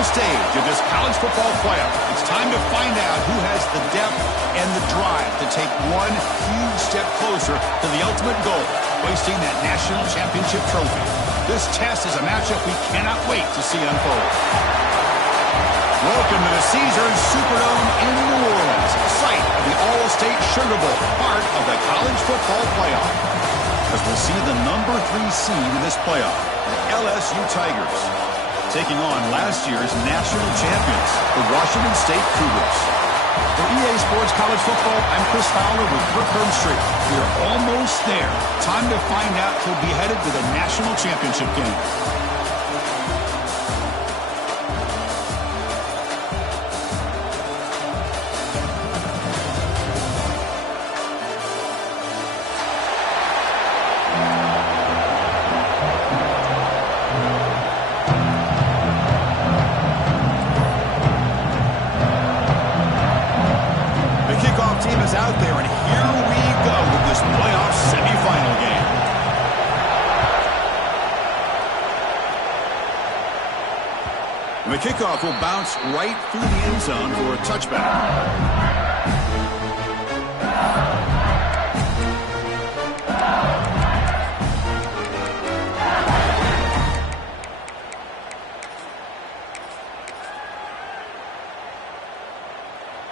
final stage of this college football playoff. It's time to find out who has the depth and the drive to take one huge step closer to the ultimate goal, hoisting that national championship trophy. This test is a matchup we cannot wait to see unfold. Welcome to the Caesars Superdome in New Orleans, site of the All-State Sugar Bowl, part of the college football playoff. As we'll see the number 3 seed in this playoff, the LSU Tigers, taking on last year's national champions, the Washington State Cougars. For EA Sports College Football, I'm Chris Fowler with Kirk Herbstreit. We are almost there. Time to find out who'll be headed to the national championship game. The kickoff will bounce right through the end zone for a touchback.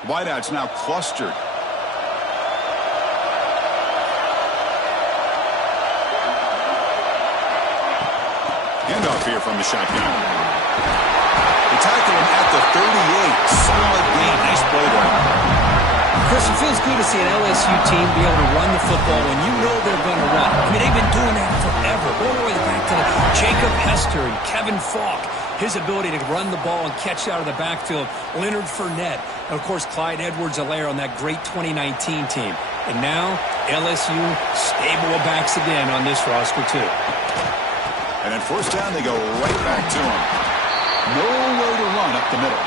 Wideouts now clustered. Handoff here from the shotgun. Tackle him at the 38. Solid gain. Nice play there. Chris, it feels good to see an LSU team be able to run the football when you know they're going to run. I mean, they've been doing that forever. All the way back to Jacob Hester and Kevin Falk. His ability to run the ball and catch out of the backfield. Leonard Fournette. And, of course, Clyde Edwards-Helaire on that great 2019 team. And now, LSU stable of backs again on this roster, too. And on first down, they go right back to him. Nowhere to run up the middle.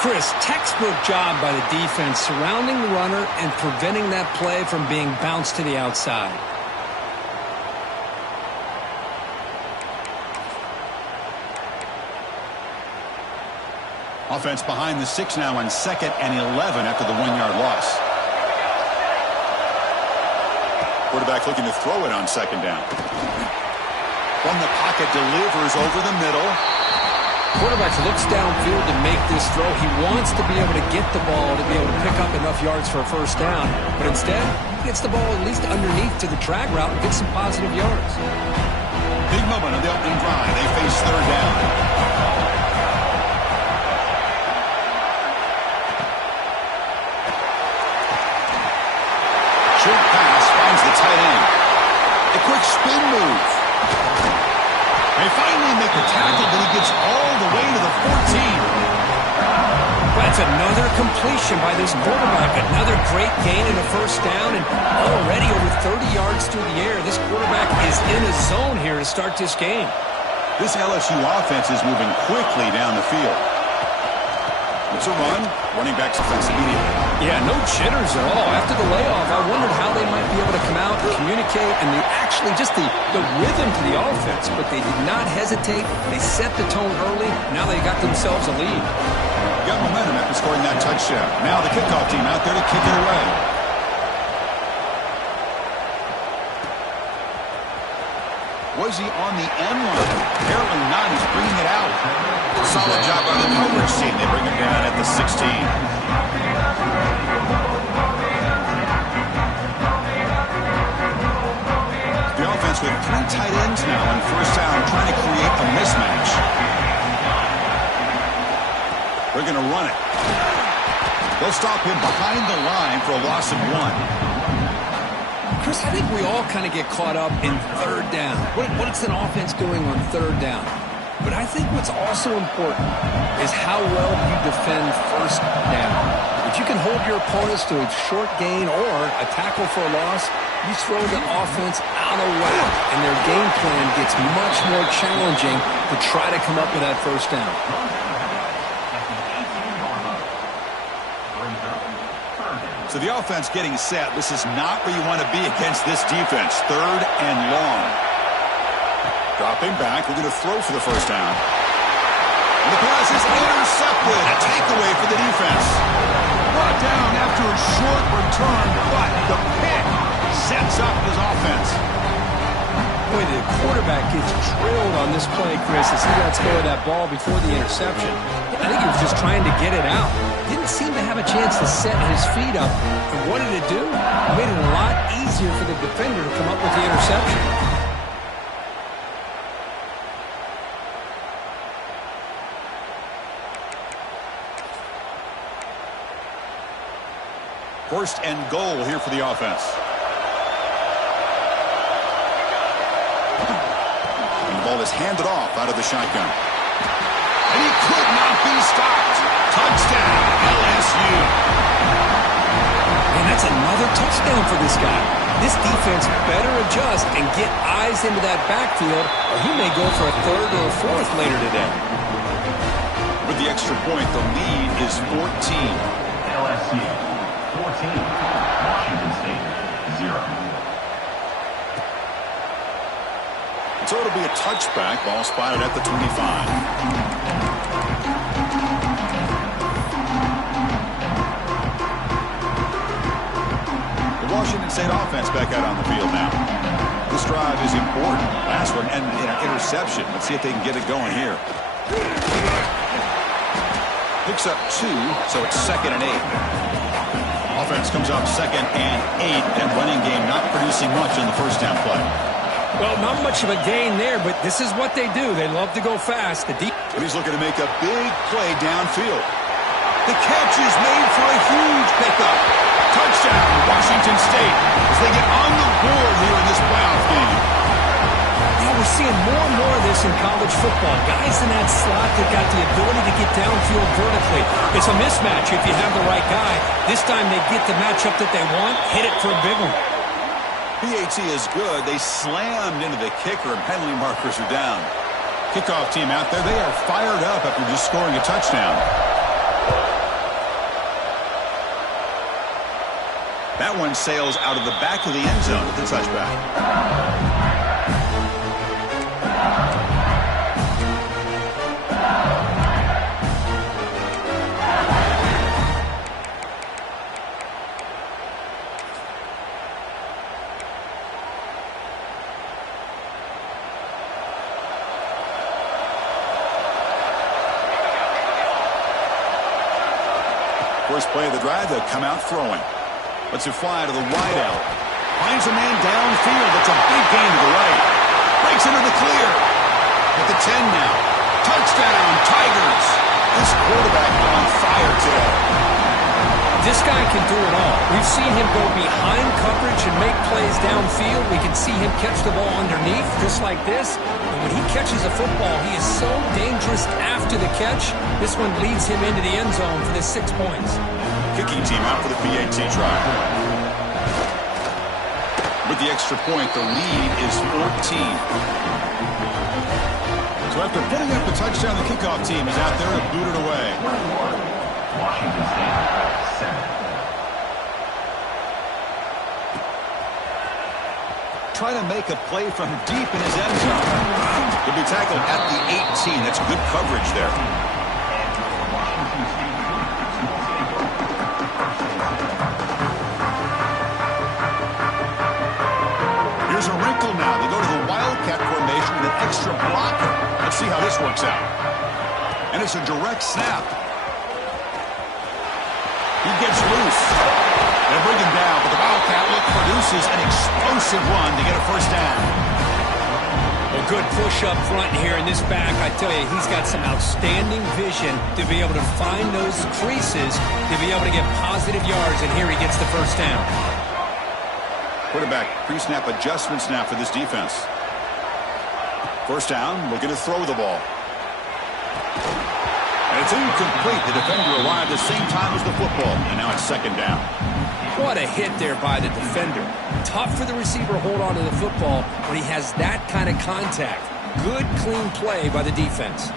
Chris, textbook job by the defense surrounding the runner and preventing that play from being bounced to the outside. Offense behind the 6 now on 2nd and 11 after the 1-yard loss. Quarterback looking to throw it on 2nd down. From the pocket, delivers over the middle. Quarterback looks downfield to make this throw. He wants to be able to get the ball to be able to pick up enough yards for a first down. But instead, he gets the ball at least underneath to the drag route and gets some positive yards. Big moment on the opening drive. They face 3rd down. Short pass finds the tight end. A quick spin move. They finally make the tackle, but he gets all the way to the 14. That's another completion by this quarterback. Another great gain in a first down, and already over 30 yards through the air. This quarterback is in a zone here to start this game. This LSU offense is moving quickly down the field. It's a run. Running back's offense immediately. Yeah, no jitters at all. After the layoff, I wondered how they might be able to come out and communicate and just the rhythm to the offense. But they did not hesitate. They set the tone early. Now they got themselves a lead. Got momentum after scoring that touchdown. Now the kickoff team out there to kick it away. Was he on the end line? Apparently not. He's bringing it out. Solid job by the coverage team. They bring him down at the 16. The offense with 3 tight ends now on first down, trying to create a mismatch. They're going to run it. They'll stop him behind the line for a loss of 1. Chris, I think we all kind of get caught up in 3rd down. What is an offense doing on 3rd down? But I think what's also important is how well you defend first down. If you can hold your opponents to a short gain or a tackle for a loss, you throw the offense out of whack, and their game plan gets much more challenging to try to come up with that first down. So the offense getting set. This is not where you want to be against this defense. 3rd and long. Dropping back. We're going to throw for the first down. The pass is intercepted. A takeaway for the defense. Brought down after a short return, but the pick sets up his offense. Boy, the quarterback gets drilled on this play, Chris, as he lets go of that ball before the interception. I think he was just trying to get it out. Didn't seem to have a chance to set his feet up. And what did it do? It made it a lot easier for the defender to come up with the interception. First and goal here for the offense. And the ball is handed off out of the shotgun. And he could not be stopped. Touchdown, LSU. And that's another touchdown for this guy. This defense better adjust and get eyes into that backfield, or he may go for a third or a fourth later today. With the extra point, the lead is 14. LSU. 14, Washington State, 0. So it'll be a touchback. Ball spotted at the 25. The Washington State offense back out on the field now. This drive is important. Last one ended in an interception. Let's see if they can get it going here. Picks up 2, so it's 2nd and 8. Offense comes up 2nd and 8, and running game not producing much on the first down play. Well, not much of a gain there, but this is what they do. They love to go fast. And he's looking to make a big play downfield. The catch is made for a huge pickup. Touchdown, Washington State, as they get on the board here in this playoff game. Yeah, we're seeing more and more of this in college football. Guys in that slot that got the ability to get downfield vertically. It's a mismatch if you have the right guy. This time they get the matchup that they want, hit it for a big one. PAT is good. They slammed into the kicker, and penalty markers are down. Kickoff team out there, they are fired up after just scoring a touchdown. That one sails out of the back of the end zone with the touchback. First play of the drive, they'll come out throwing. Lets it fly to the wide out. Finds a man downfield. That's a big gain to the right. Breaks into the clear. At the 10 now. Touchdown, Tigers. This quarterback on fire today. This guy can do it all. We've seen him go behind coverage and make plays downfield. We can see him catch the ball underneath, just like this. And when he catches a football, he is so dangerous after the catch. This one leads him into the end zone for the 6 points. Kicking team out for the PAT try. With the extra point, the lead is 14. So after putting up a touchdown, the kickoff team is out there and booted away. Washington State, 7. Trying to make a play from deep in his end zone. Could be tackled at the 18. That's good coverage there. Here's a wrinkle now. They go to the Wildcat formation with an extra blocker. Let's see how this works out. And it's a direct snap. He gets loose. They bring him down, but the Wildcat look produces an explosive run to get a first down. A good push up front here in this back. I tell you, he's got some outstanding vision to be able to find those creases, to be able to get positive yards, and here he gets the first down. Quarterback pre-snap adjustments now for this defense. First down, looking to throw the ball. And it's incomplete. The defender arrived at the same time as the football, and now it's second down. What a hit there by the defender. Tough for the receiver to hold on to the football when he has that kind of contact. Good, clean play by the defense.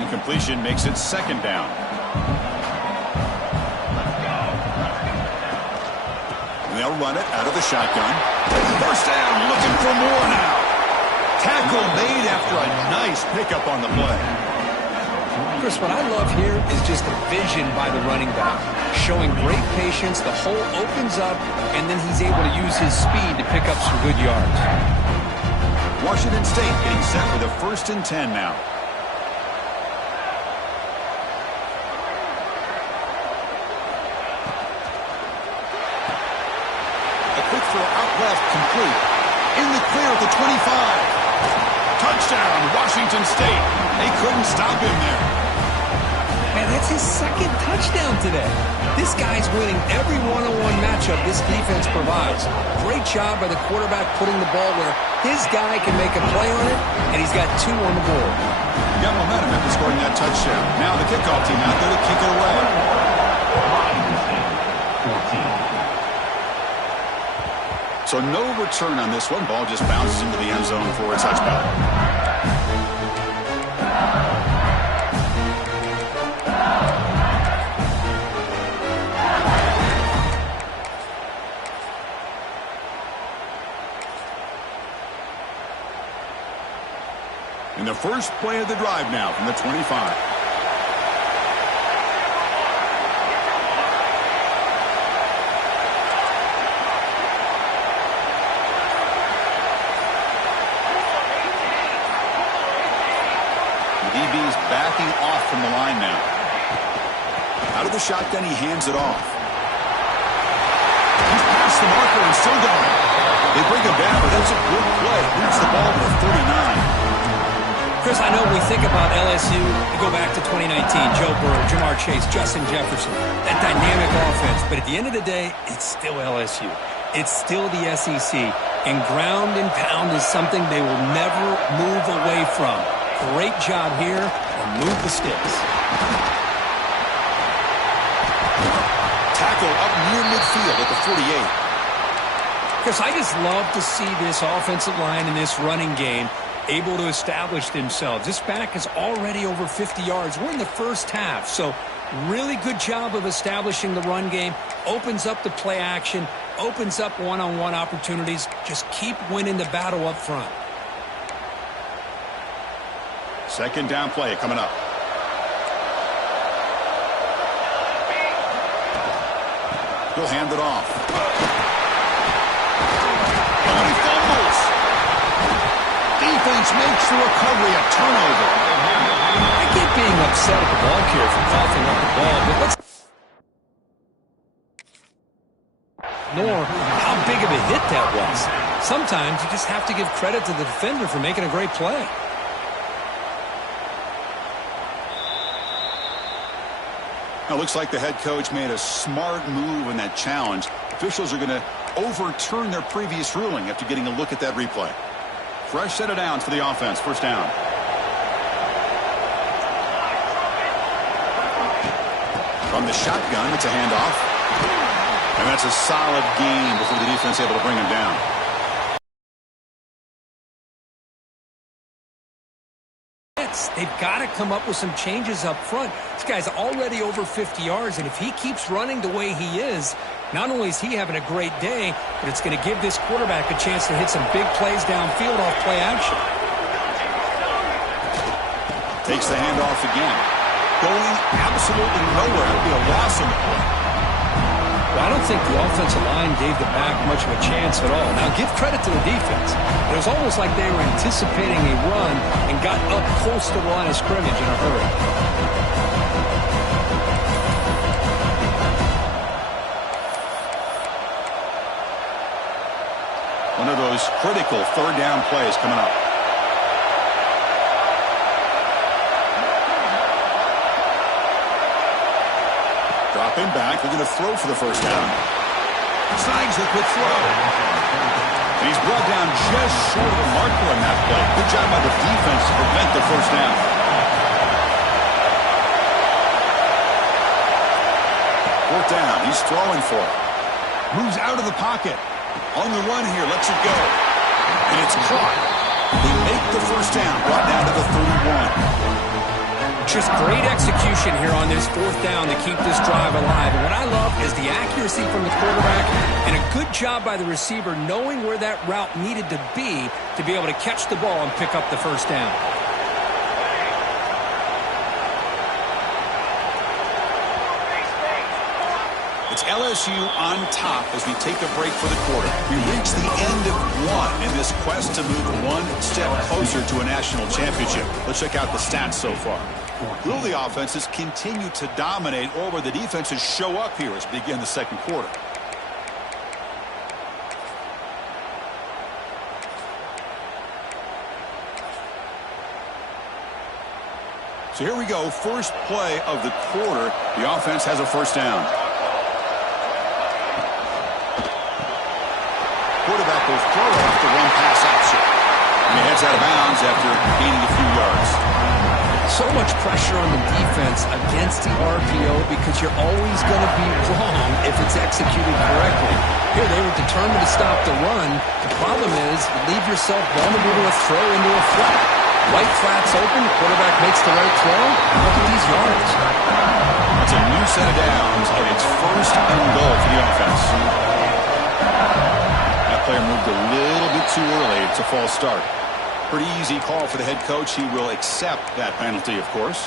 Incompletion makes it second down. And they'll run it out of the shotgun. First down, looking for more now. Tackle made after a nice pickup on the play. Chris, what I love here is just the vision by the running back. Showing great patience, the hole opens up, and then he's able to use his speed to pick up some good yards. Washington State getting set with a 1st and 10 now. A quick throw out left, complete. In the clear at the 25. Touchdown, Washington State. They couldn't stop him there. Man, that's his 2nd touchdown today. This guy's winning every one-on-one matchup this defense provides. Great job by the quarterback putting the ball where his guy can make a play on it, and he's got 2 on the board. Got momentum after scoring that touchdown. Now the kickoff team out there to kick it away. Washington State, 14. So no return on this one. Ball just bounces into the end zone for a touchback. In the first play of the drive now from the 25. DB's backing off from the line now. Out of the shotgun, he hands it off. He's past the marker and still going. They bring him down, but that's a good play. Moves the ball to the 39. Chris, I know when we think about LSU, we go back to 2019, Joe Burrow, Jamar Chase, Justin Jefferson, that dynamic offense. But at the end of the day, it's still LSU. It's still the SEC. And ground and pound is something they will never move away from. Great job here, and move the sticks. Tackle up near midfield at the 48. Chris, I just love to see this offensive line in this running game able to establish themselves. This back is already over 50 yards. We're in the first half, so really good job of establishing the run game. Opens up the play action, opens up one-on-one opportunities. Just keep winning the battle up front. 2nd down play coming up. He'll hand it off. And he fumbles. Defense makes the recovery a turnover. I get being upset at the ball carrier for coughing up the ball, but let's nor how big of a hit that was. Sometimes you just have to give credit to the defender for making a great play. Now, looks like the head coach made a smart move in that challenge. Officials are going to overturn their previous ruling after getting a look at that replay. Fresh set of downs for the offense. 1st down. From the shotgun, it's a handoff. And that's a solid gain before the defense able to bring him down. They've got to come up with some changes up front. This guy's already over 50 yards, and if he keeps running the way he is, not only is he having a great day, but it's going to give this quarterback a chance to hit some big plays downfield off play action. Takes the handoff again. Going absolutely nowhere. It'll be a loss in the play. Well, I don't think the offensive line gave the back much of a chance at all. Now, give credit to the defense. It was almost like they were anticipating a run and got up close to the line of scrimmage in a hurry. One of those critical 3rd down plays coming up. Dropping back, they're going to throw for the 1st down. Signs the quick throw. And he's brought down just short of the marker on that play. Good job by the defense to prevent the 1st down. 4th down, he's throwing for it. Moves out of the pocket. On the run here, lets it go. And it's caught. They make the 1st down, brought down to the 31. Just great execution here on this fourth down to keep this drive alive. And what I love is the accuracy from the quarterback and a good job by the receiver knowing where that route needed to be able to catch the ball and pick up the first down. It's LSU on top as we take a break for the quarter. We reach the end of one in this quest to move one step closer to a national championship. Let's check out the stats so far. Will the offenses continue to dominate, or will the defenses show up here as we begin the second quarter? So here we go, first play of the quarter. The offense has a first down. Quarterback will throw off the one-pass option. And he heads out of bounds after gaining a few yards. So much pressure on the defense against the RPO because you're always going to be wrong if it's executed correctly. Here they were determined to stop the run. The problem is you leave yourself vulnerable to a throw into a flat. White flat's open, the quarterback makes the right throw. Look at these yards. It's a new set of downs, and it's first and goal for the offense. That player moved a little bit too early. It's a false start. Pretty easy call for the head coach. He will accept that penalty, of course.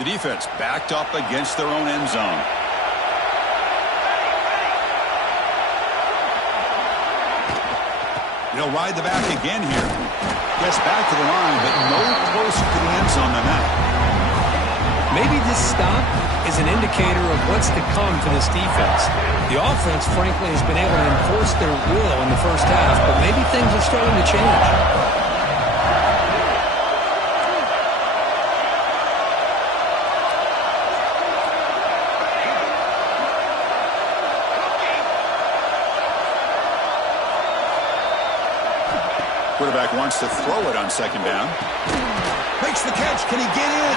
The defense backed up against their own end zone. They'll ride the back again here. Gets back to the line, but no closer to the end zone than that. Maybe this stop is an indicator of what's to come for this defense. The offense, frankly, has been able to enforce their will in the first half, but maybe things are starting to change. Quarterback wants to throw it on second down. Makes the catch. Can he get in?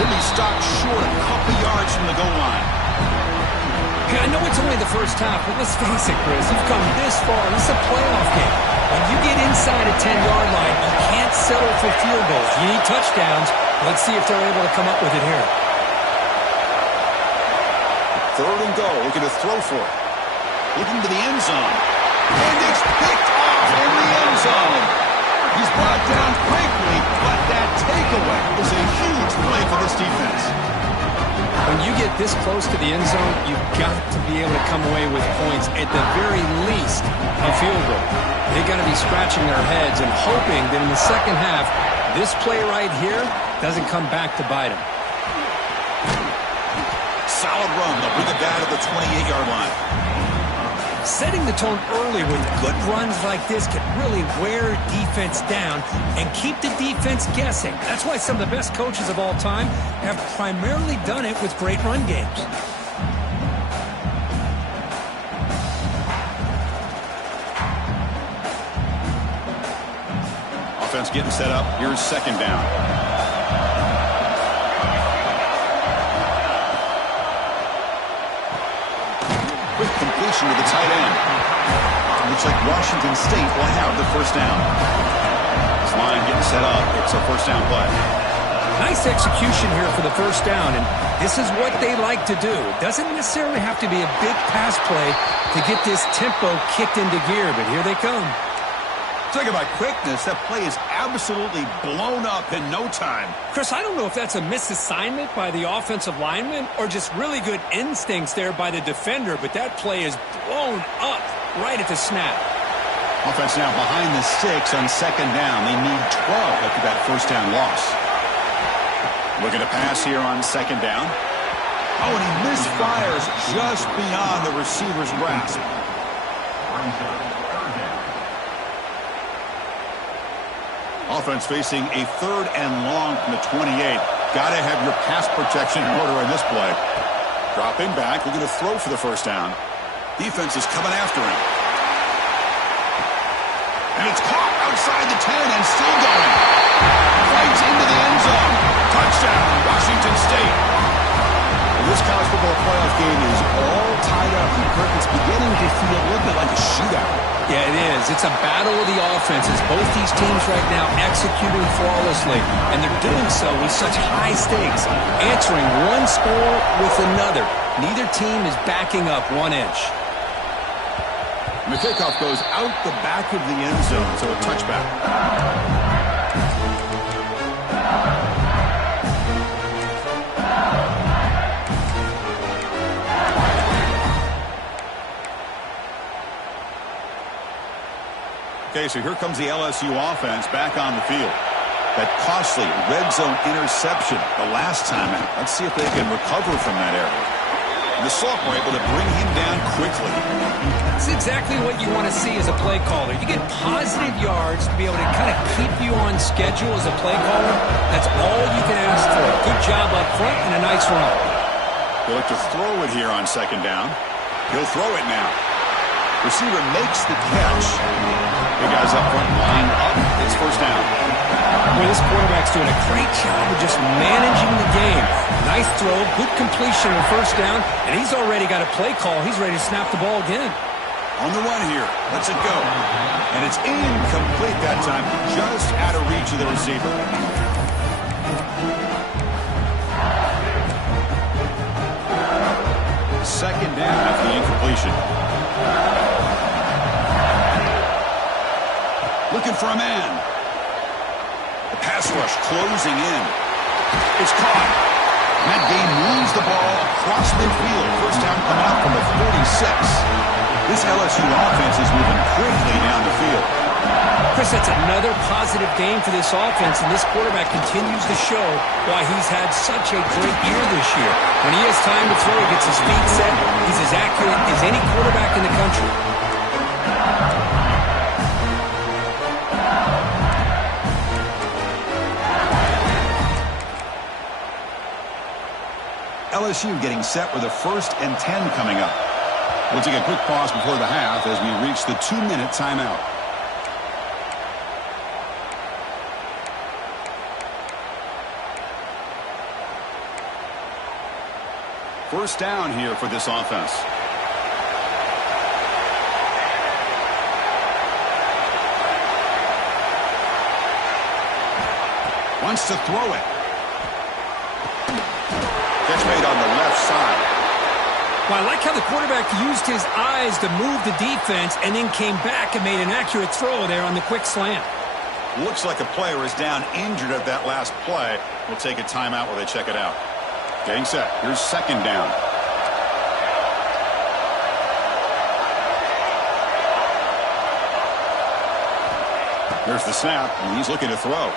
He'll be stopped short a couple yards from the goal line. I know it's only the first half, but let's face it, Chris. You've come this far. This is a playoff game. When you get inside a 10-yard line, you can't settle for field goals. You need touchdowns. Let's see if they're able to come up with it here. Third and goal. Looking to throw for it. Looking to the end zone. And it's picked off in the end zone. He's brought down quickly, but that takeaway is a huge play for this defense. When you get this close to the end zone, you've got to be able to come away with points, at the very least, a field goal. They've got to be scratching their heads and hoping that in the second half, this play right here doesn't come back to bite them. Solid run. They'll bring it down to the 28-yard line. Setting the tone early with good runs like this can really wear defense down and keep the defense guessing. That's why some of the best coaches of all time have primarily done it with great run games. Offense getting set up. Here's second down. Quick completion to the tight end. Looks like Washington State will have the first down. This line getting set up. It's a first down play. Nice execution here for the first down, and this is what they like to do. It doesn't necessarily have to be a big pass play to get this tempo kicked into gear, but here they come. Talking about quickness, that play is absolutely blown up in no time. Chris, I don't know if that's a misassignment by the offensive lineman or just really good instincts there by the defender, but that play is blown up right at the snap. Offense now behind the 6 on second down. They need 12 after that first down loss. Looking to pass here on second down. Oh, and he misfires just beyond the receiver's grasp. Offense facing a third and long from the 28. Got to have your pass protection in order in this play. Dropping back, looking to throw for the first down. Defense is coming after him. And it's caught outside the 10 and still going. Fights into the end zone. Touchdown, Washington State. This college football playoff game is all tied up. It's beginning to feel a little bit like a shootout. Yeah, it is. It's a battle of the offenses. Both these teams right now executing flawlessly, and they're doing so with such high stakes, answering one score with another. Neither team is backing up 1 inch. And the kickoff goes out the back of the end zone, so a touchback. Okay, so here comes the LSU offense back on the field. That costly red zone interception the last time out. Let's see if they can recover from that error. The Salk were able to bring him down quickly. That's exactly what you want to see as a play caller. You get positive yards to be able to kind of keep you on schedule as a play caller. That's all you can ask for. Good job up front and a nice run. He'll look to throw it here on second down. He'll throw it now. Receiver makes the catch. The guys up front lined up. It's first down. Well, this quarterback's doing a great job of just managing the game. Nice throw, good completion on first down, and he's already got a play call. He's ready to snap the ball again. On the run here. Lets it go. And it's incomplete that time. Just out of reach of the receiver. Second down after the incompletion. Looking for a man. The pass rush closing in. It's caught. Matt Gay moves the ball across midfield. First down coming out from the 46. This LSU offense is moving quickly down the field. Chris, that's another positive game for this offense, and this quarterback continues to show why he's had such a great year this year. When he has time to throw, he gets his feet set. He's as accurate as any quarterback in the country. LSU getting set with a 1st and 10 coming up. We'll take a quick pause before the half as we reach the 2-minute timeout. First down here for this offense. Wants to throw it. Catch made on the left side. Well, I like how the quarterback used his eyes to move the defense and then came back and made an accurate throw there on the quick slant. Looks like a player is down injured at that last play. We'll take a timeout while they check it out. Getting set. Here's second down. There's the snap, and he's looking to throw.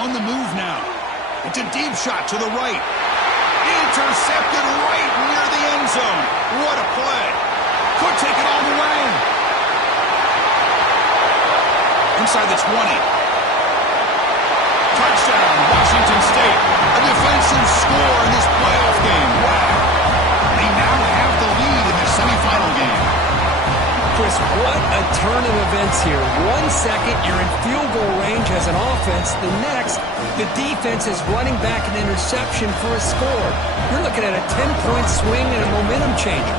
On the move now. It's a deep shot to the right. Intercepted right near the end zone. What a play. Could take it all the way. Inside the 20. Touchdown, Washington State. A defensive score in this playoff game. Wow. They now have the lead in the semifinal game. Chris, what a turn of events here. 1 second, you're in field goal range as an offense. The next, the defense is running back an interception for a score. You're looking at a 10-point swing and a momentum changer.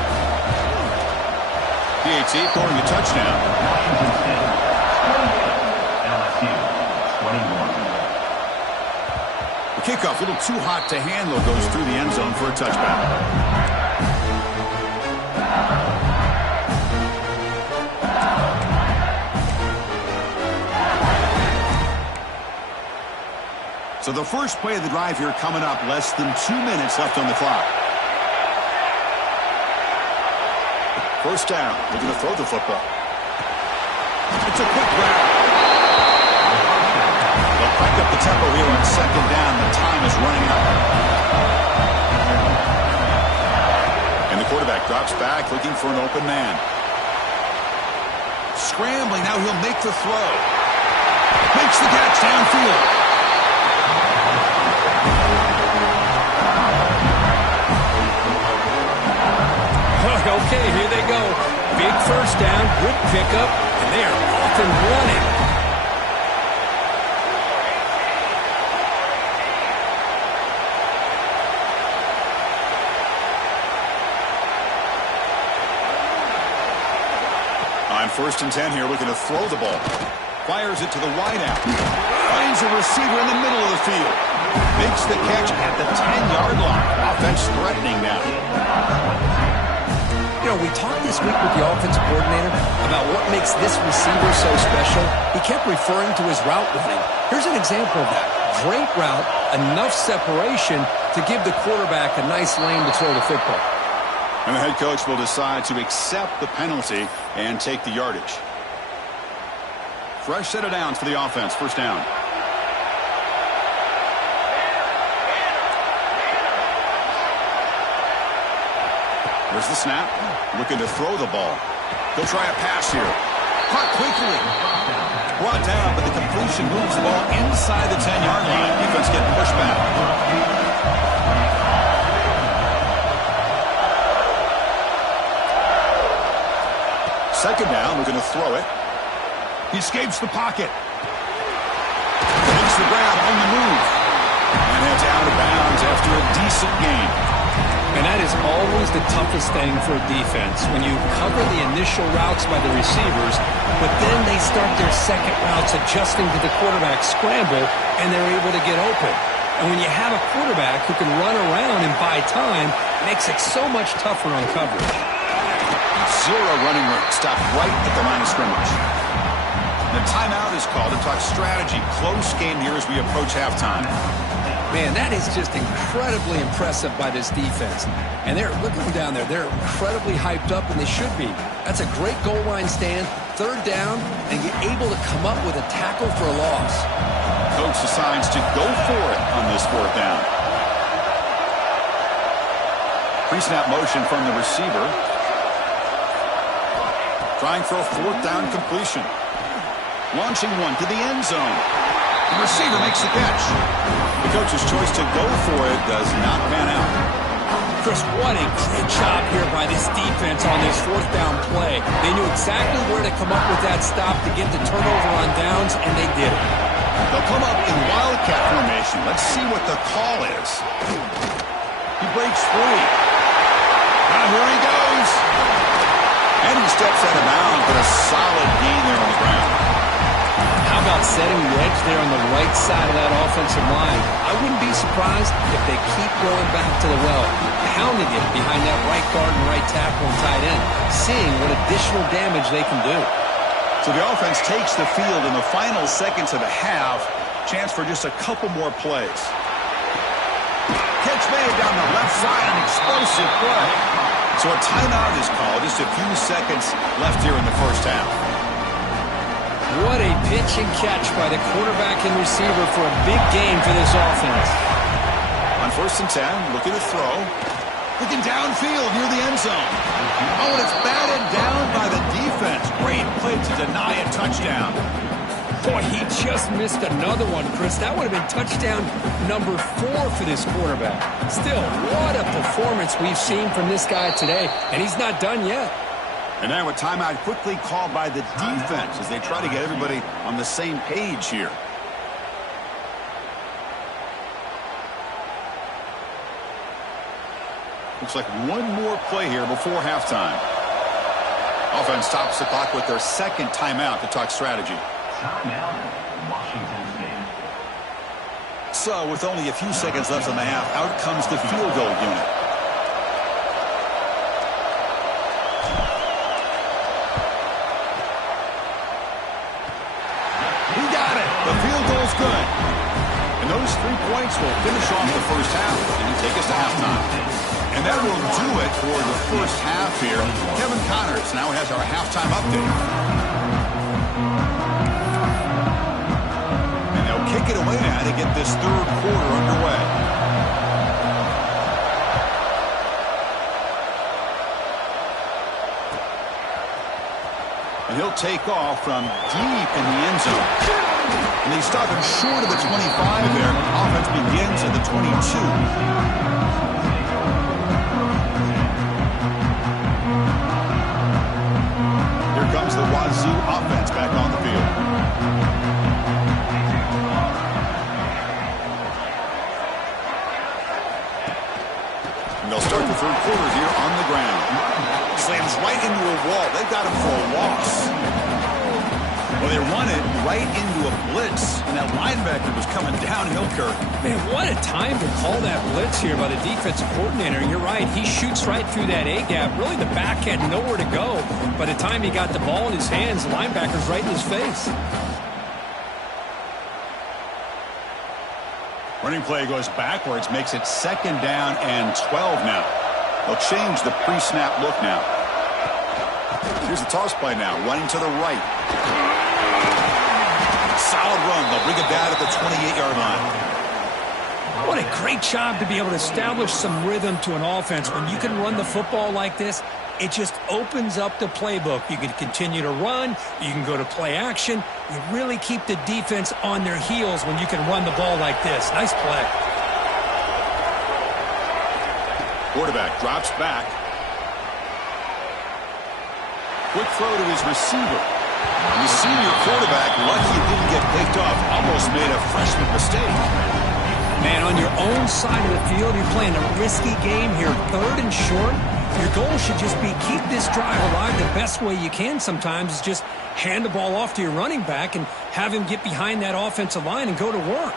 PAT scoring a touchdown. Washington State, 28. LSU, 21. The kickoff, a little too hot to handle, goes through the end zone for a touchback. So the first play of the drive here coming up, less than 2 minutes left on the clock. First down, looking to throw the football. It's a quick grab. They'll crank up the tempo here on second down. The time is running out. And the quarterback drops back, looking for an open man. Scrambling, now he'll make the throw. Makes the catch downfield. Okay, here they go. Big first down, good pickup, and they are off and running. On 1st and 10 here, looking to throw the ball. Fires it to the wideout. Finds a receiver in the middle of the field. Makes the catch at the 10-yard line. Offense threatening now. You know, we talked this week with the offensive coordinator about what makes this receiver so special. He kept referring to his route running. Here's an example of that. Great route, enough separation to give the quarterback a nice lane to throw the football. And the head coach will decide to accept the penalty and take the yardage. Fresh set of downs for the offense. 1st down. There's the snap. Looking to throw the ball. He'll try a pass here. Caught quickly. Brought down, but the completion moves the ball inside the 10-yard line. Defense getting pushed back. Second down, we're going to throw it. He escapes the pocket. Makes the grab on the move. And heads out of bounds after a decent gain. And that is always the toughest thing for a defense, when you cover the initial routes by the receivers, but then they start their second routes adjusting to the quarterback scramble, and they're able to get open. And when you have a quarterback who can run around and buy time, it makes it so much tougher on coverage. Zero running room. Stopped right at the line of scrimmage. The timeout is called to talk strategy. Close game here as we approach halftime. Man, that is just incredibly impressive by this defense. And look at them down there. They're incredibly hyped up, and they should be. That's a great goal line stand, 3rd down, and you're able to come up with a tackle for a loss. Coach decides to go for it on this 4th down. Pre-snap motion from the receiver. Trying for a 4th down completion. Launching one to the end zone. The receiver makes the catch. The coach's choice to go for it does not pan out. Chris, what a great job here by this defense on this 4th down play. They knew exactly where to come up with that stop to get the turnover on downs, and they did it. They'll come up in wildcat formation. Let's see what the call is. He breaks free. Now here he goes. And he steps out of bounds, but a solid gain there on the ground. How about setting the edge there on the right side of that offensive line? I wouldn't be surprised if they keep going back to the well, pounding it behind that right guard and right tackle and tight end, seeing what additional damage they can do. So the offense takes the field in the final seconds of the half. Chance for just a couple more plays. Catch made down the left side, an explosive play. So a timeout is called. Just a few seconds left here in the 1st half. What a pitch and catch by the quarterback and receiver for a big game for this offense. On 1st and 10, looking to throw. Looking downfield near the end zone. Oh, and it's batted down by the defense. Great play to deny a touchdown. Boy, he just missed another one, Chris. That would have been touchdown number 4 for this quarterback. Still, what a performance we've seen from this guy today, and he's not done yet. And now a timeout quickly called by the defense as they try to get everybody on the same page here. Looks like one more play here before halftime. Offense stops the clock with their 2nd timeout to talk strategy. Timeout, Washington State. So with only a few seconds left in the half, out comes the field goal unit. Good. And those 3 points will finish off the 1st half and take us to halftime. And that will do it for the 1st half here. Kevin Connors now has our halftime update. And they'll kick it away now to get this 3rd quarter underway. And he'll take off from deep in the end zone. And they stop him short of the 25 there. Offense begins at the 22. Here comes the Wazoo offense back on the field. And they'll start the 3rd quarter here on the ground. slams right into a wall. They've got him for a loss. Well, they run it right into a blitz, and that linebacker was coming downhill, Kirk. Man, what a time to call that blitz here by the defensive coordinator. You're right. He shoots right through that A-gap. Really, the back had nowhere to go. By the time he got the ball in his hands, the linebacker's right in his face. Running play goes backwards, makes it 2nd down and 12 now. They'll change the pre-snap look now. Here's the toss play now, running to the right. Solid run. They'll bring it down at the 28-yard line. What a great job to be able to establish some rhythm to an offense. When you can run the football like this, it just opens up the playbook. You can continue to run. You can go to play action. You really keep the defense on their heels when you can run the ball like this. Nice play. Quarterback drops back. Quick throw to his receiver. And the senior quarterback, lucky it didn't get picked off, almost made a freshman mistake. Man, on your own side of the field, you're playing a risky game here, 3rd and short. Your goal should just be keep this drive alive the best way you can sometimes is just hand the ball off to your running back and have him get behind that offensive line and go to work.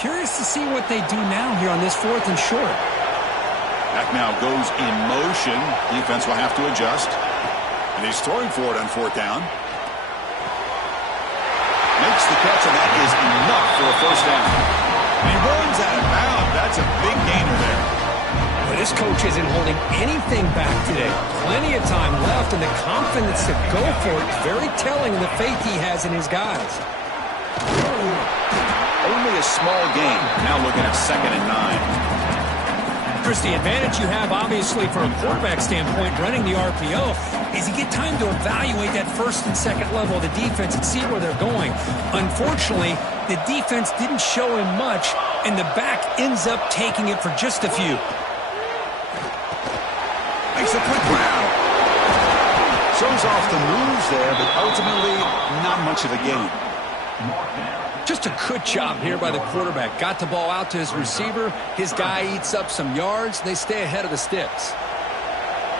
Curious to see what they do now here on this 4th and short. Back now goes in motion. Defense will have to adjust. And he's throwing for it on 4th down. Makes the catch, and that is enough for a 1st down. And he runs out of bounds. That's a big gainer there. But this coach isn't holding anything back today. Plenty of time left, and the confidence to go for it is very telling of the faith he has in his guys. Only a small gain. Now looking at 2nd and 9. Chris, the advantage you have, obviously, from a quarterback standpoint, running the RPO, is you get time to evaluate that 1st and 2nd level of the defense and see where they're going. Unfortunately, the defense didn't show him much, and the back ends up taking it for just a few. Makes a quick round. Shows off the moves there, but ultimately not much of a gain. Just a good job here by the quarterback. Got the ball out to his receiver. His guy eats up some yards. They stay ahead of the sticks.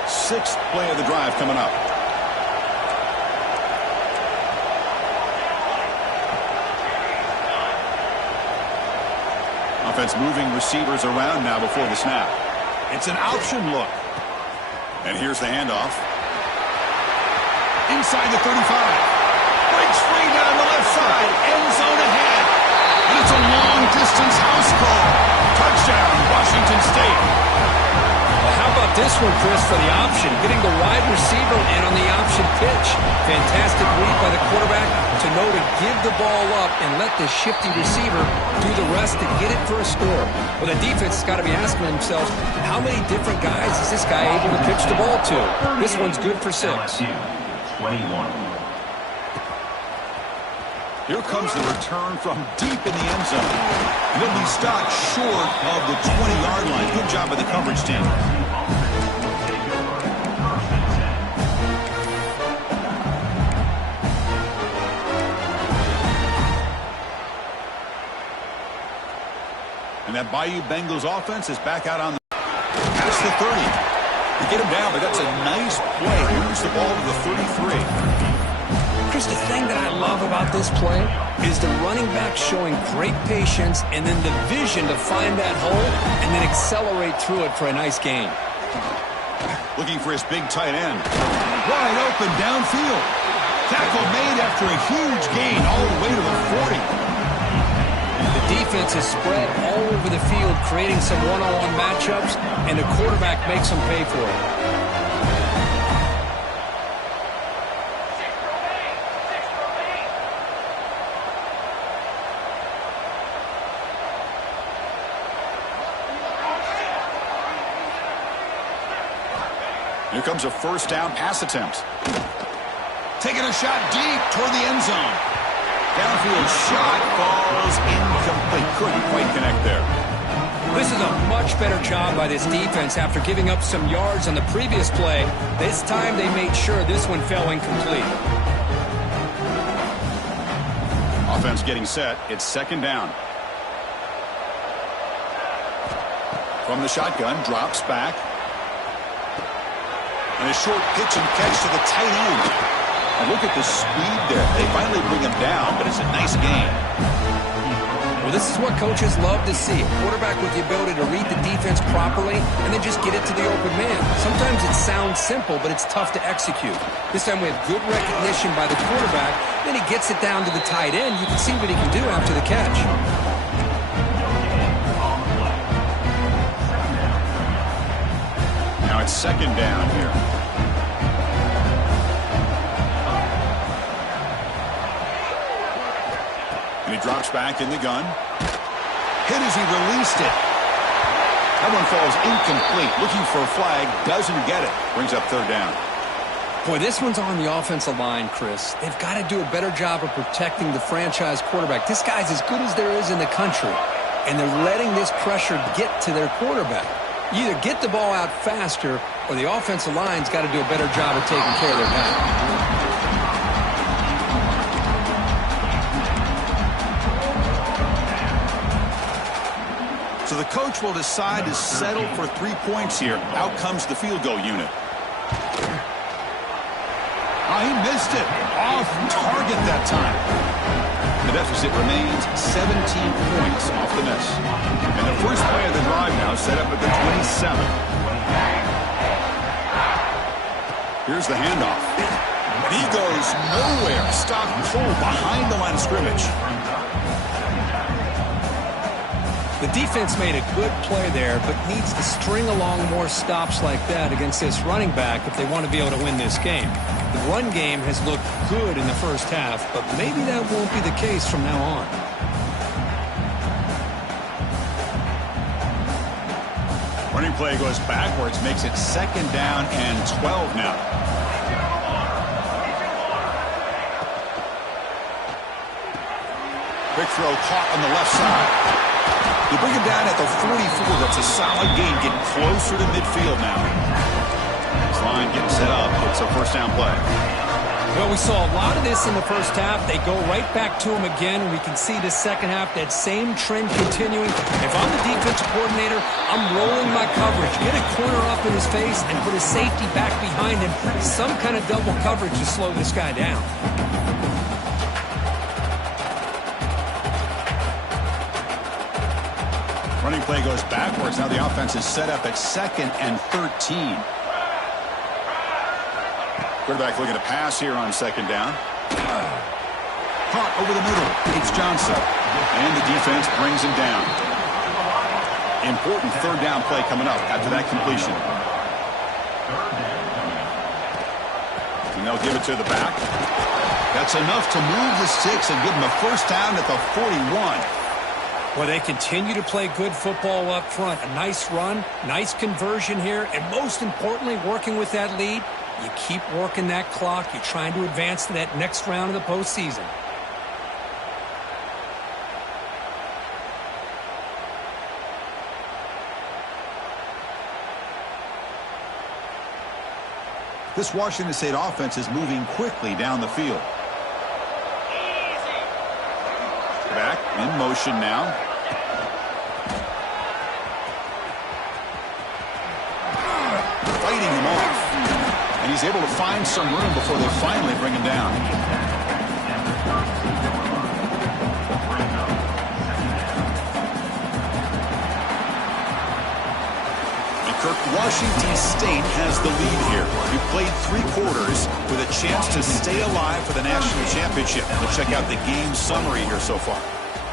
6th play of the drive coming up. Offense moving receivers around now before the snap. It's an option look. And here's the handoff. Inside the 35. Breaks free down the left side. End zone ahead. And it's a long-distance house call. Touchdown, Washington State. Well, how about this one, Chris, for the option? Getting the wide receiver in on the option pitch. Fantastic read by the quarterback to know to give the ball up and let the shifty receiver do the rest to get it for a score. Well, the defense has got to be asking themselves, how many different guys is this guy able to pitch the ball to? This one's good for 6. 21. Here comes the return from deep in the end zone. And he'll be stopped short of the 20-yard line. Good job by the coverage team. And that Bayou Bengals offense is back out on the past the 30. They get him down, but that's a nice play. Moves the ball to the 33. Chris, the thing that I love about this play is the running back showing great patience and then the vision to find that hole and then accelerate through it for a nice gain. Looking for his big tight end. Wide open downfield. Tackle made after a huge gain all the way to the 40. The defense is spread all over the field, creating some one-on-one matchups, and the quarterback makes them pay for it. Here comes a 1st down pass attempt. Taking a shot deep toward the end zone. Downfield shot falls incomplete. Couldn't quite connect there. This is a much better job by this defense after giving up some yards on the previous play. This time they made sure this one fell incomplete. Offense getting set. It's 2nd down. From the shotgun, drops back. And a short pitch and catch to the tight end. And look at the speed there. They finally bring him down, but it's a nice game. Well, this is what coaches love to see. A quarterback with the ability to read the defense properly and then just get it to the open man. Sometimes it sounds simple, but it's tough to execute. This time we have good recognition by the quarterback. Then he gets it down to the tight end. You can see what he can do after the catch. Now it's second down here. And he drops back in the gun. Hit as he released it. That one falls incomplete. Looking for a flag. Doesn't get it. Brings up third down. Boy, this one's on the offensive line, Chris. They've got to do a better job of protecting the franchise quarterback. This guy's as good as there is in the country. And they're letting this pressure get to their quarterback. You either get the ball out faster or the offensive line's got to do a better job of taking care of their guy. So the coach will decide to settle for 3 points here. Out comes the field goal unit. Oh, he missed it. Off target that time. The deficit remains 17 points off the miss. And the first play of the drive now set up at the 27. Here's the handoff. And he goes nowhere. Stopped cold behind the line of scrimmage. The defense made a good play there, but needs to string along more stops like that against this running back if they want to be able to win this game. The run game has looked good in the first half, but maybe that won't be the case from now on. Running play goes backwards, makes it second down and 12 now. Quick throw caught on the left side. They bring him down at the 44. That's a solid gain, getting closer to midfield now. This line getting set up. It's a first down play. Well, we saw a lot of this in the first half. They go right back to him again. We can see the second half, that same trend continuing. If I'm the defensive coordinator, I'm rolling my coverage. Get a corner up in his face and put his safety back behind him. Some kind of double coverage to slow this guy down. Running play goes backwards. Now the offense is set up at second and 13. Quarterback looking to pass here on second down. Caught over the middle. It's Johnson. And the defense brings him down. Important third down play coming up after that completion. And they'll give it to the back. That's enough to move the sticks and give them a first down at the 41. Well, they continue to play good football up front. A nice run, nice conversion here, and most importantly, working with that lead, you keep working that clock. You're trying to advance to that next round of the postseason. This Washington State offense is moving quickly down the field. Back in motion now. Fighting him off. And he's able to find some room before they finally bring him down. And Kirk, Washington State has the lead here. We played 3 quarters with a chance to stay alive for the national championship. Let's check out the game summary here so far.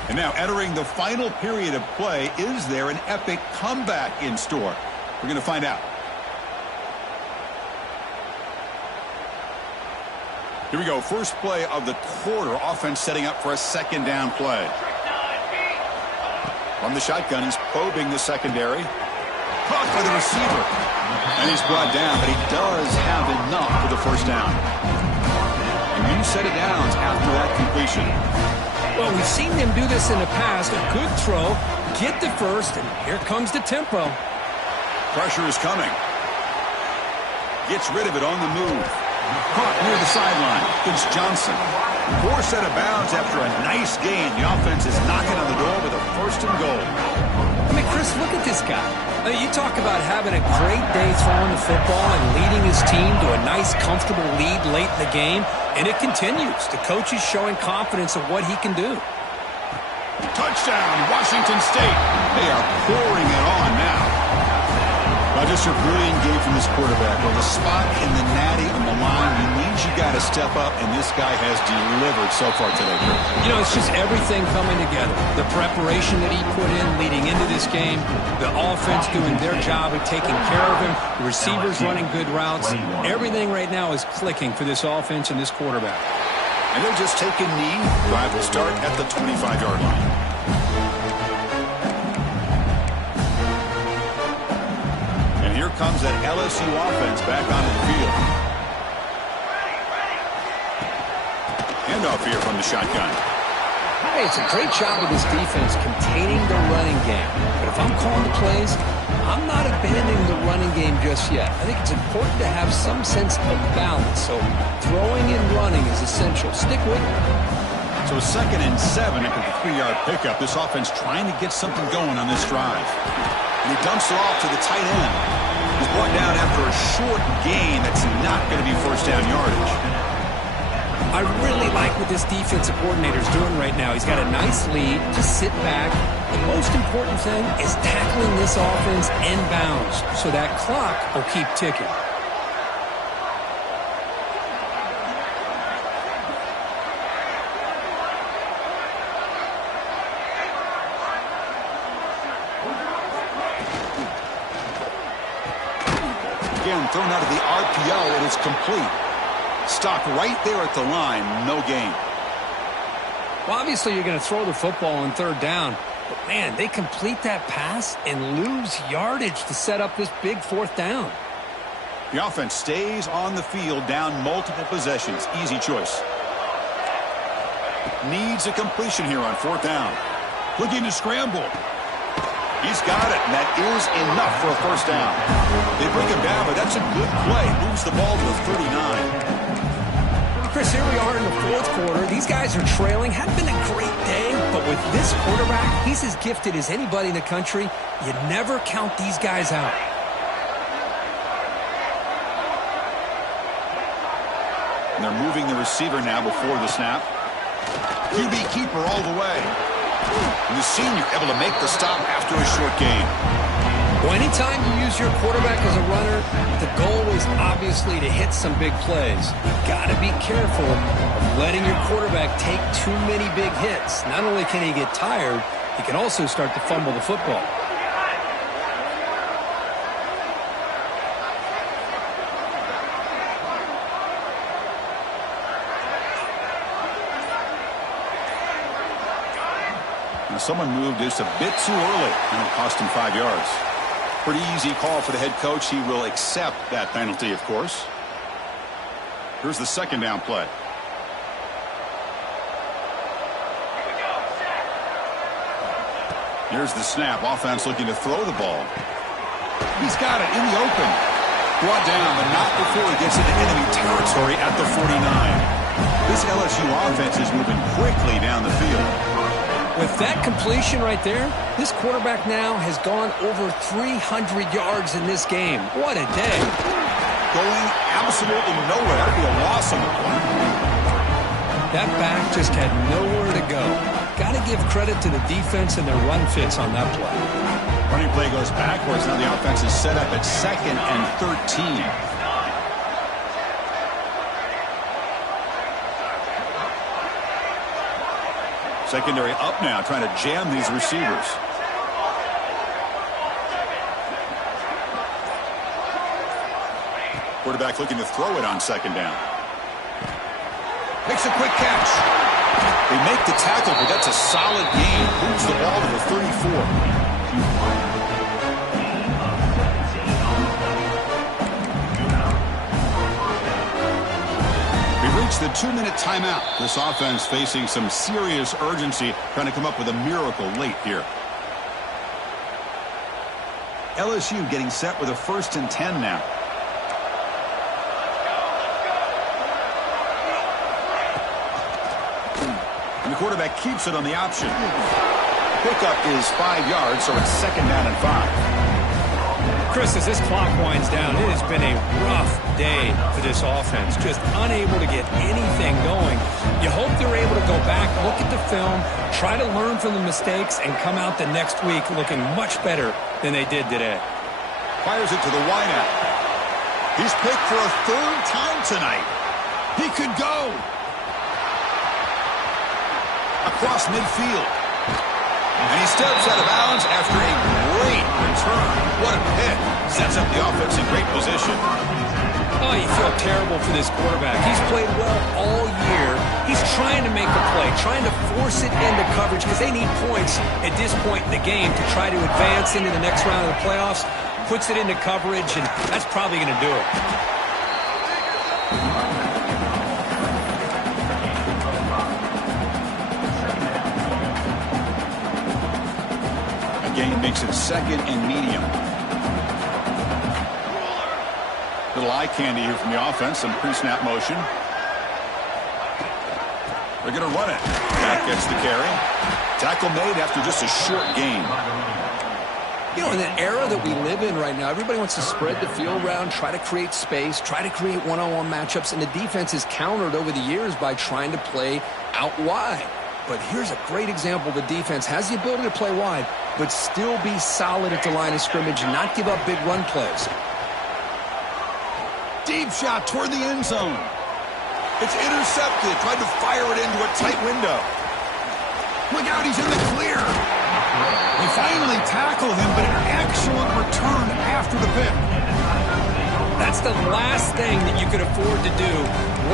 And now entering the final period of play, is there an epic comeback in store? We're going to find out. Here we go. First play of the quarter. Offense setting up for a second down play. From the shotgun, he's probing the secondary. Caught by the receiver. And he's brought down, but he does have enough for the first down. And you set it down after that completion. Well, we've seen them do this in the past. A good throw, get the first, and here comes the tempo. Pressure is coming. Gets rid of it on the move. Caught near the sideline. It's Johnson. Poor set of bounds after a nice gain. The offense is knocking on the door with a first and goal. I mean, Chris, look at this guy. You talk about having a great day throwing the football and leading his team to a nice, comfortable lead late in the game, and it continues. The coach is showing confidence of what he can do. Touchdown, Washington State. They are pouring it on now. Well, just a brilliant game from this quarterback. Well, the spot in the natty on the line, he means you got to step up, and this guy has delivered so far today. You know, it's just everything coming together. The preparation that he put in leading into this game, the offense doing their job of taking care of him, the receivers running good routes. Everything right now is clicking for this offense and this quarterback. And they're just taking knee. Drive will start at the 25-yard line. And here comes that LSU offense back onto the field. Handoff here from the shotgun. Hey, it's a great job of this defense containing the running game. But if I'm calling the plays, I'm not abandoning the running game just yet. I think it's important to have some sense of balance. So throwing and running is essential. Stick with it. So 2nd and 7 after the 3-yard pickup. This offense trying to get something going on this drive. And he dumps it off to the tight end. He's brought down after a short gain that's not going to be first down yardage. I really like what this defensive coordinator is doing right now. He's got a nice lead. Just sit back. The most important thing is tackling this offense in bounds so that clock will keep ticking. Again, thrown out of the RPO, and it's complete. Stopped right there at the line, no gain. Well, obviously you're going to throw the football on 3rd down, but man, they complete that pass and lose yardage to set up this big 4th down. The offense stays on the field, down multiple possessions. Easy choice. Needs a completion here on 4th down. Looking to scramble. He's got it, and that is enough for a first down. They bring him down, but that's a good play. Moves the ball to the 39. Chris, here we are in the 4th quarter. These guys are trailing. Hadn't been a great day, but with this quarterback, he's as gifted as anybody in the country. You never count these guys out. And they're moving the receiver now before the snap. QB keeper all the way. And the senior able to make the stop after a short gain. Well, anytime you use your quarterback as a runner, the goal is obviously to hit some big plays. You've got to be careful of letting your quarterback take too many big hits. Not only can he get tired, he can also start to fumble the football. Now someone moved just a bit too early, and it cost him 5 yards. Pretty easy call for the head coach. He will accept that penalty, of course. Here's the 2nd down play. Here's the snap. Offense looking to throw the ball. He's got it in the open. Brought down, but not before he gets into enemy territory at the 49. This LSU offense is moving quickly down the field. With that completion right there, this quarterback now has gone over 300 yards in this game. What a day. Going absolutely nowhere. That'd be a loss on the play. That back just had nowhere to go. Got to give credit to the defense and their run fits on that play. Running play goes backwards. Now the offense is set up at 2nd and 13. Secondary up now, trying to jam these receivers. Quarterback looking to throw it on 2nd down. Makes a quick catch. They make the tackle, but that's a solid gain. Moves the ball to the 34. The 2-minute timeout. This offense facing some serious urgency, trying to come up with a miracle late here. LSU getting set with a 1st and 10 now. And the quarterback keeps it on the option. pickup is 5 yards, so it's 2nd down and 5. Chris, as this clock winds down, it has been a rough day for this offense. Just unable to get anything going. You hope they're able to go back, look at the film, try to learn from the mistakes, and come out the next week looking much better than they did today. Fires it to the wideout. He's picked for a 3rd time tonight. He could go. Across midfield. And he steps out of bounds after a great return. What a pick. Sets up the offense in great position. Oh, you feel terrible for this quarterback. He's played well all year. He's trying to make a play, trying to force it into coverage because they need points at this point in the game to try to advance into the next round of the playoffs. Puts it into coverage, and that's probably going to do it. Again, makes it 2nd and medium. Little eye candy here from the offense. Some pre-snap motion. They're going to run it. That gets the carry. Tackle made after just a short gain. You know, in the era that we live in right now, everybody wants to spread the field around, try to create space, try to create one-on-one matchups, and the defense is countered over the years by trying to play out wide. But here's a great example. The defense has the ability to play wide, but still be solid at the line of scrimmage and not give up big run plays. Deep shot toward the end zone. It's intercepted. Tried to fire it into a tight window. Look out, he's in the clear. They finally tackle him, but an excellent return after the pick. That's the last thing that you could afford to do.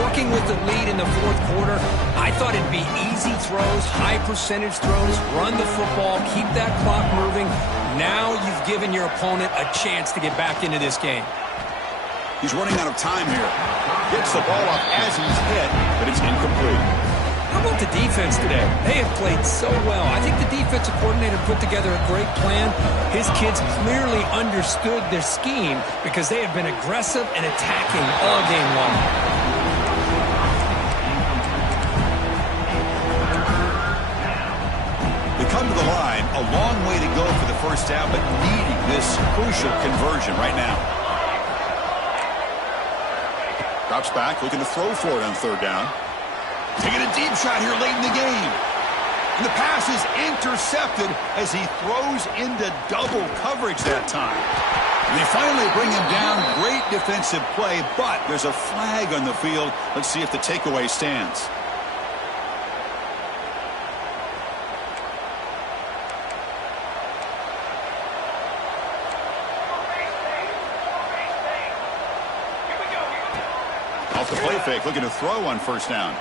Working with the lead in the 4th quarter, I thought it'd be easy throws, high percentage throws, run the football, keep that clock moving. Now you've given your opponent a chance to get back into this game. He's running out of time here. Gets the ball off as he's hit, but it's incomplete. How about the defense today? They have played so well. I think the defensive coordinator put together a great plan. His kids clearly understood their scheme because they have been aggressive and attacking all game long. They come to the line, a long way to go for the 1st down, but needing this crucial conversion right now. Drops back, looking to throw for it on 3rd down. Taking a deep shot here late in the game. And the pass is intercepted as he throws into double coverage that time. And they finally bring him down. Great defensive play, but there's a flag on the field. Let's see if the takeaway stands. Off the play fake, looking to throw on 1st down.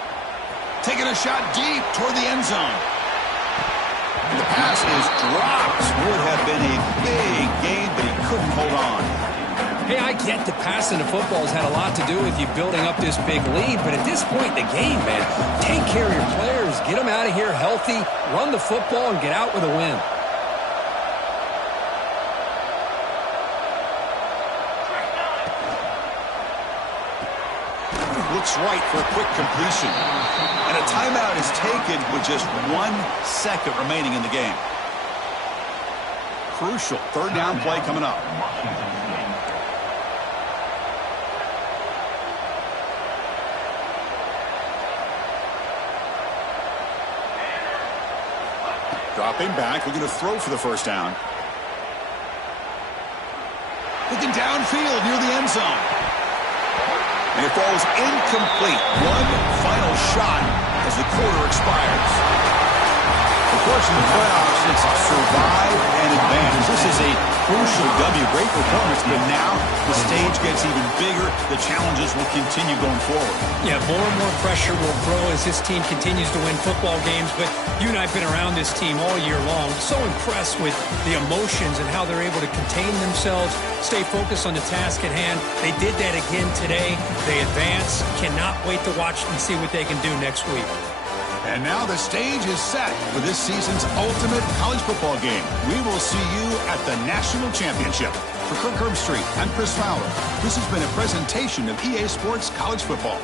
Taking a shot deep toward the end zone. And the pass is dropped. Would have been a big gain, but he couldn't hold on. Hey, I get the passing of football has had a lot to do with you building up this big lead, but at this point in the game, man, take care of your players. Get them out of here healthy, run the football, and get out with a win. Looks right for a quick completion. And a timeout is taken with just 1 second remaining in the game. Crucial 3rd down play coming up. Dropping back, looking to throw for the 1st down. Looking downfield near the end zone. And it falls incomplete. One final shot as the quarter expires. Of course, in the playoffs, it's survive and advance. This is a crucial W. Great performance, but now the stage gets even bigger. The challenges will continue going forward. Yeah, more and more pressure will grow as this team continues to win football games, but you and I have been around this team all year long. So impressed with the emotions and how they're able to contain themselves, stay focused on the task at hand. They did that again today. They advance. Cannot wait to watch and see what they can do next week. And now the stage is set for this season's ultimate college football game. We will see you at the National Championship. For Kirk Herbstreit, I'm Chris Fowler. This has been a presentation of EA Sports College Football.